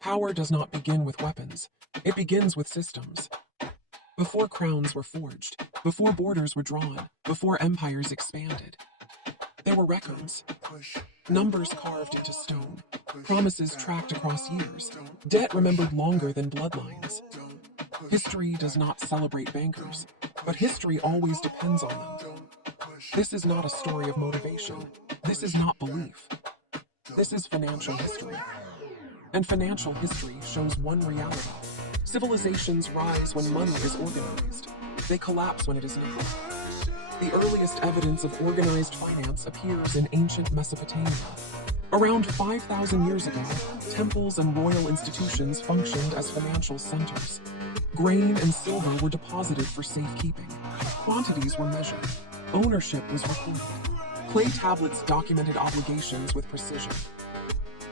Power does not begin with weapons. It begins with systems. Before crowns were forged, before borders were drawn, before empires expanded, there were records. Numbers carved into stone, promises tracked across years, debt remembered longer than bloodlines. History does not celebrate bankers, but history always depends on them. This is not a story of motivation. This is not belief. This is financial history. And financial history shows one reality. Civilizations rise when money is organized. They collapse when it is not. The earliest evidence of organized finance appears in ancient Mesopotamia. Around 5,000 years ago, temples and royal institutions functioned as financial centers. Grain and silver were deposited for safekeeping. Quantities were measured. Ownership was recorded. Clay tablets documented obligations with precision.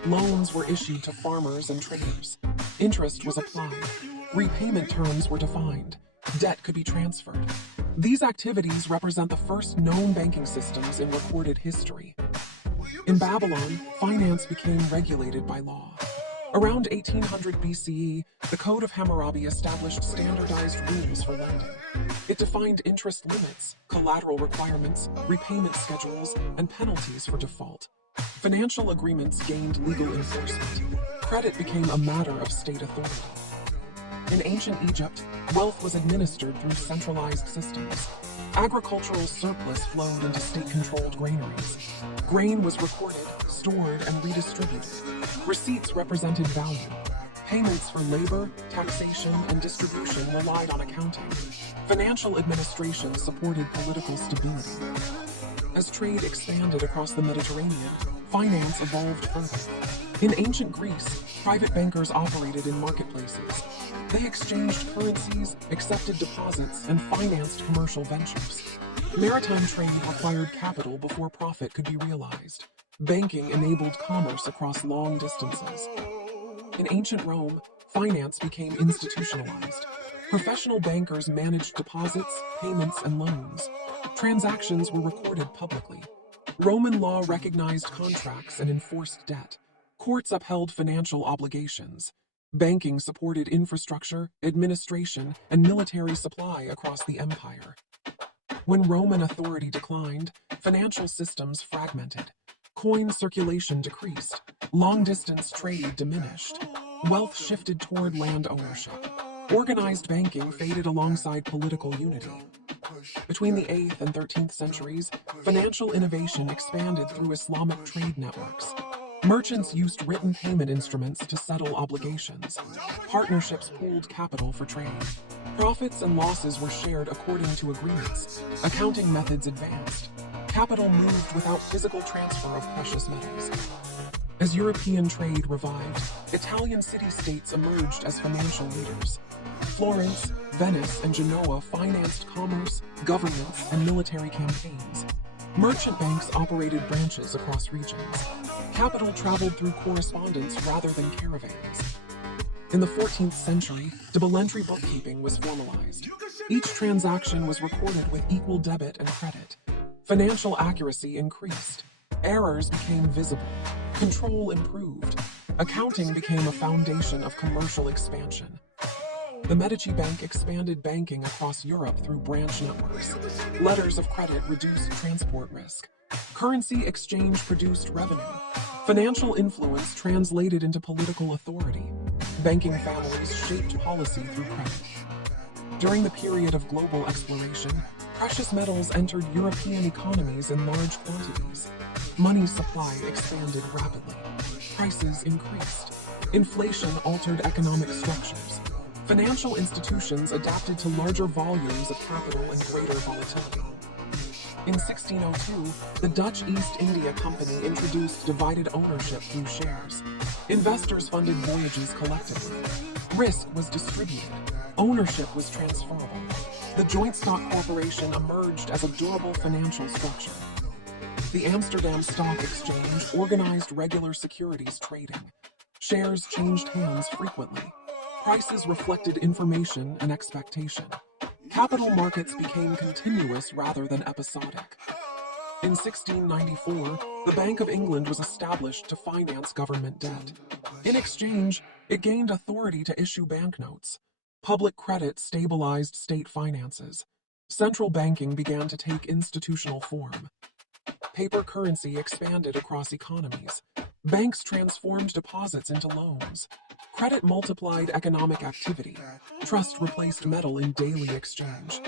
Loans were issued to farmers and traders. Interest was applied. Repayment terms were defined. Debt could be transferred. These activities represent the first known banking systems in recorded history. In Babylon, finance became regulated by law. Around 1800 BCE, the Code of Hammurabi established standardized rules for lending. It defined interest limits, collateral requirements, repayment schedules, and penalties for default. Financial agreements gained legal enforcement. Credit became a matter of state authority. In ancient Egypt, wealth was administered through centralized systems. Agricultural surplus flowed into state-controlled granaries. Grain was recorded, stored, and redistributed. Receipts represented value. Payments for labor, taxation, and distribution relied on accounting. Financial administration supported political stability. As trade expanded across the Mediterranean, finance evolved further. In ancient Greece, private bankers operated in marketplaces. They exchanged currencies, accepted deposits, and financed commercial ventures. Maritime trade required capital before profit could be realized. Banking enabled commerce across long distances. In ancient Rome, finance became institutionalized. Professional bankers managed deposits, payments, and loans. Transactions were recorded publicly. Roman law recognized contracts and enforced debt. Courts upheld financial obligations. Banking supported infrastructure, administration, and military supply across the empire. When Roman authority declined, financial systems fragmented. Coin circulation decreased. Long-distance trade diminished. Wealth shifted toward land ownership. Organized banking faded alongside political unity. Between the 8th and 13th centuries, financial innovation expanded through Islamic trade networks. Merchants used written payment instruments to settle obligations. Partnerships pooled capital for trade. Profits and losses were shared according to agreements. Accounting methods advanced. Capital moved without physical transfer of precious metals. As European trade revived, Italian city-states emerged as financial leaders. Florence, Venice, and Genoa financed commerce, governments, and military campaigns. Merchant banks operated branches across regions. Capital traveled through correspondence rather than caravans. In the 14th century, debenture bookkeeping was formalized. Each transaction was recorded with equal debit and credit. Financial accuracy increased. Errors became visible. Control improved. Accounting became a foundation of commercial expansion. The Medici Bank expanded banking across Europe through branch networks. Letters of credit reduced transport risk. Currency exchange produced revenue. Financial influence translated into political authority. Banking families shaped policy through credit. During the period of global exploration, precious metals entered European economies in large quantities. Money supply expanded rapidly. Prices increased. Inflation altered economic structures. Financial institutions adapted to larger volumes of capital and greater volatility. In 1602, the Dutch East India Company introduced divided ownership through shares. Investors funded voyages collectively. Risk was distributed. Ownership was transferable. The joint stock corporation emerged as a durable financial structure. The Amsterdam Stock Exchange organized regular securities trading. Shares changed hands frequently. Prices reflected information and expectation. Capital markets became continuous rather than episodic. In 1694, the Bank of England was established to finance government debt. In exchange, It gained authority to issue banknotes. Public credit stabilized state finances. Central banking began to take institutional form. Paper currency expanded across economies. Banks transformed deposits into loans. Credit multiplied economic activity. Trust replaced metal in daily exchange.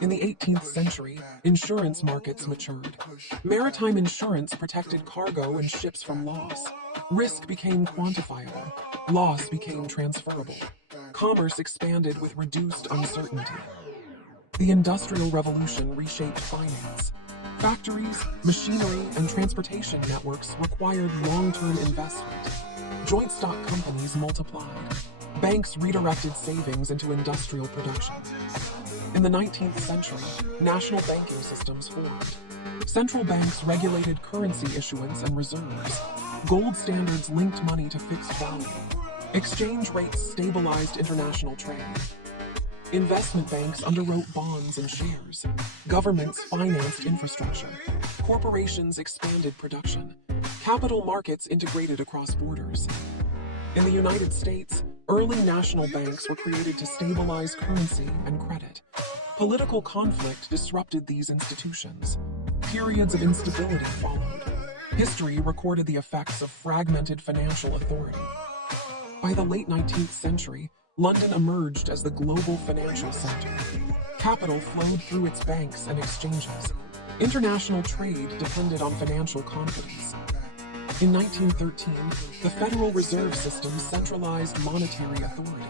In the 18th century, insurance markets matured. Maritime insurance protected cargo and ships from loss. Risk became quantifiable. Loss became transferable. Commerce expanded with reduced uncertainty. The Industrial Revolution reshaped finance. Factories, machinery, and transportation networks required long-term investment. Joint stock companies multiplied. Banks redirected savings into industrial production. In the 19th century, national banking systems formed. Central banks regulated currency issuance and reserves. Gold standards linked money to fixed value. Exchange rates stabilized international trade. Investment banks underwrote bonds and shares. Governments financed infrastructure. Corporations expanded production. Capital markets integrated across borders. In the United States, early national banks were created to stabilize currency and credit. Political conflict disrupted these institutions. Periods of instability followed. History recorded the effects of fragmented financial authority. By the late 19th century, London emerged as the global financial center. Capital flowed through its banks and exchanges. International trade depended on financial confidence. In 1913, the Federal Reserve System centralized monetary authority.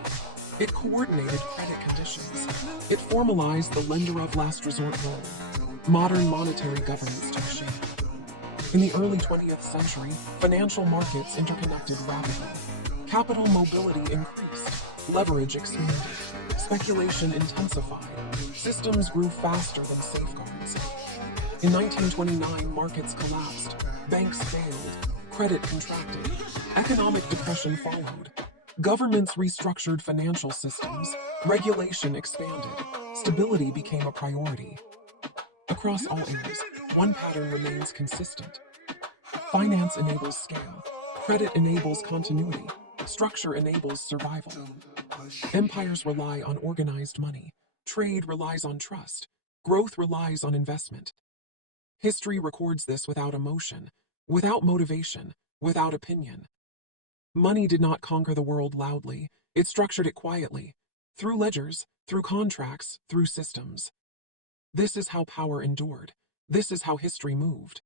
It coordinated credit conditions. It formalized the lender of last resort role. Modern monetary governance took shape. In the early 20th century, financial markets interconnected rapidly. Capital mobility increased. Leverage expanded. Speculation intensified. Systems grew faster than safeguards. In 1929, markets collapsed. Banks failed. Credit contracted. Economic depression followed. Governments restructured financial systems. Regulation expanded. Stability became a priority. Across all eras, one pattern remains consistent. Finance enables scale. Credit enables continuity. Structure enables survival. Empires rely on organized money. Trade relies on trust. Growth relies on investment. History records this without emotion, without motivation, without opinion. Money did not conquer the world loudly. It structured it quietly, through ledgers, through contracts, through systems. This is how power endured. This is how history moved.